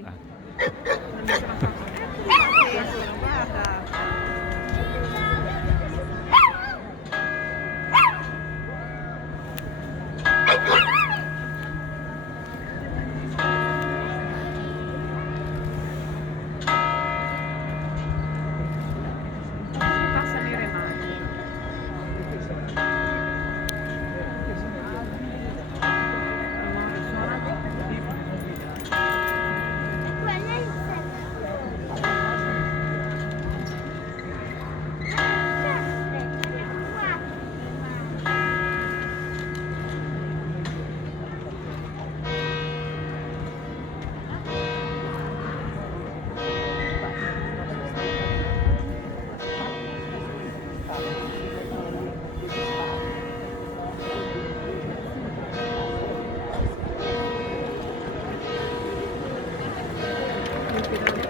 sì. Ah. Non mi sono fatto neanche una testa, guarda. Mi passa nere mani. Amore, suona. E quella è il Mi chiedono